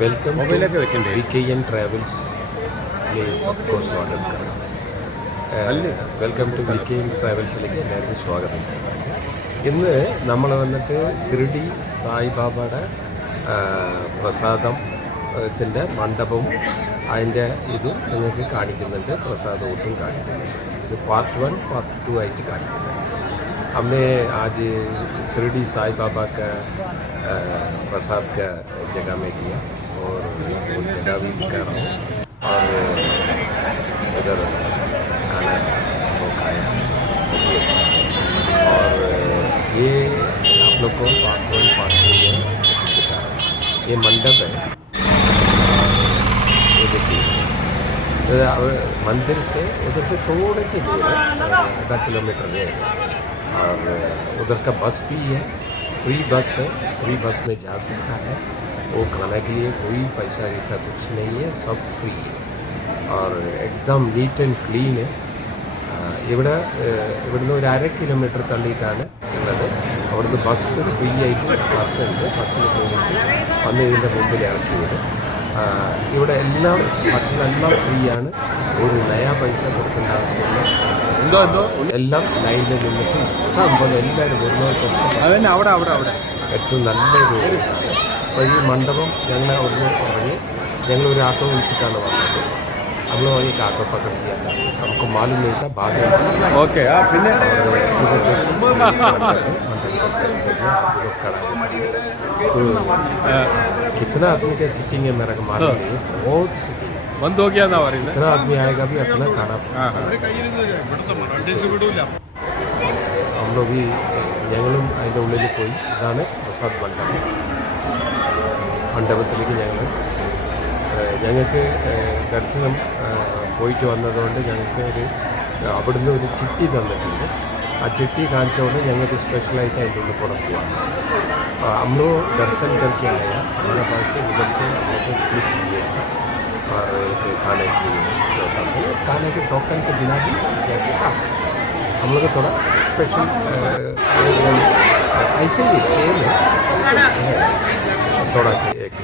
Welcome VKN travels सबको स्वागत welcome to VKN ട്രാവൽസിലേക്ക് എല്ലാവർക്കും സ്വാഗതം. ഇന്ന് നമ്മൾ വന്നിട്ട് ഷിർഡി സായിബാബയുടെ പ്രസാദത്തിൻ്റെ മണ്ഡപവും അതിൻ്റെ ഇതും നിങ്ങൾക്ക് കാണിക്കുന്നുണ്ട്, പ്രസാദവും കാണിക്കുന്നുണ്ട്. ഇത് പാർട്ട് 1 പാർട്ട് 2 ആയിട്ട് കാണിക്കുന്നുണ്ട്. हमने आज शिरडी साई बाबा का प्रसाद का जगह में किया और वो जगह भी दिखा रहा हूँ और उधर खाना वो खाया और ये आप लोग को पार्ट 1 पार्ट 2 में दिखा रहा हूँ. ये मंडप है, ये देखिए मंदिर से उधर से थोड़े से दूर है, आधा किलोमीटर है. और उधर का बस भी है, फ्री बस है, फ्री बस में जा सकता है. वो खाने के लिए कोई पैसा वैसा कुछ नहीं है, सब फ्री है और एकदम नीट ആൻഡ് ക്ലീൻ. ഇവിടുന്ന് ഒരു 1/2 കിലോമീറ്റർ തള്ളിയിട്ടാണ് ഉള്ളത്. അവിടുന്ന് ബസ് ഫ്രീ ആയിട്ട് ബസ്സുണ്ട്, ബസ്സിൽ പോയിട്ട് വന്ന് ഇതിൻ്റെ മുമ്പിൽ ഇറക്കി വരും. ഇവിടെ എല്ലാം ഭക്ഷണം എല്ലാം ഫ്രീ ആണ്, ഒരു നയാ പൈസ കൊടുക്കേണ്ട ആവശ്യമില്ല. എല്ലാം ലൈനിൽ നിന്നിട്ട് ഇഷ്ടം പോലെ എല്ലാവരും വരുന്നവർക്കൊക്കെ അവിടെ ഏറ്റവും നല്ലൊരു. അപ്പോൾ ഈ മണ്ഡപം ഞങ്ങൾ അവിടുന്ന് ഇറങ്ങി ഞങ്ങളൊരു ആട്ടോ വിളിച്ചിട്ടാണ് വന്നത്. നമ്മൾ वहीं का ऑटो पकड़ लिया था, हमको मालूम नहीं था बाद में. ओके പിന്നെ कितना आदमी के सीटिंग है मेरा को मालूम नहीं, बहुत सीटिंग बंद हो गया ना. इतना आदमी आएगा भी अपना खाना. हम लोग भी ഞങ്ങളും അതിൻ്റെ ഉള്ളിൽ പോയി. ഇതാണ് പ്രസാദ് മണ്ഡപം. മണ്ഡപത്തിലേക്ക് ഞങ്ങൾക്ക് ദർശനം പോയിട്ട് വന്നതുകൊണ്ട് ഞങ്ങൾക്ക് അവിടുന്ന് ഒരു ചിട്ടി തന്നിട്ടുണ്ട്. ആ ചിട്ടി കാണിച്ചുകൊണ്ട് ഞങ്ങൾക്ക് സ്പെഷ്യലായിട്ട് അതിൻ്റെ ഉള്ളിൽ കൂടെ പോകാം. हम लोग दर्शन करके आए हैं, हमारे पास से उधर से हम लोग स्लिप लिए और खाने की खाने के टोकन के बिना भी जाके खा सकते हैं. हम लोग थोड़ा स्पेशल ऐसे ही सेम है थोड़ा सा. एक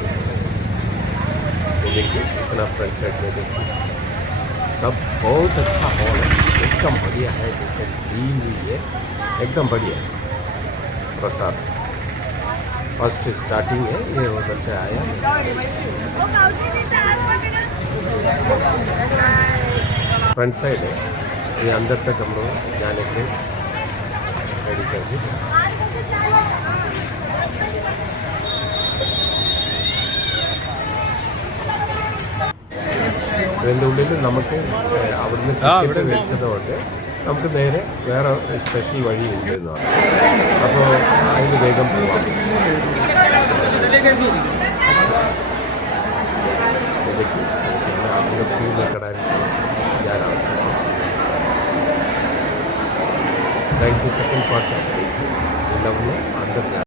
देखिए इतना फ्रंट साइड में देखिए, सब बहुत अच्छा हॉल है, एकदम बढ़िया है, एकदम क्लीन हुई है, एकदम बढ़िया है. प्रसाद फर्स्ट स्टार्टिंग है, ये उधर से आया. फ्रंट साइड है, ये अंदर तक हम लोग जाने के रेडी कर दी. ഇതിൻ്റെ ഉള്ളിൽ നമുക്ക് അവിടുന്ന് ടിക്കറ്റ് വെച്ചതുകൊണ്ട് നമുക്ക് നേരെ വേറെ സ്പെഷ്യൽ വഴി ഉണ്ട് എന്ന് പറഞ്ഞു. അപ്പോൾ അതിന് വേഗം പോകാം. सेकंड पार्ट अंदर जा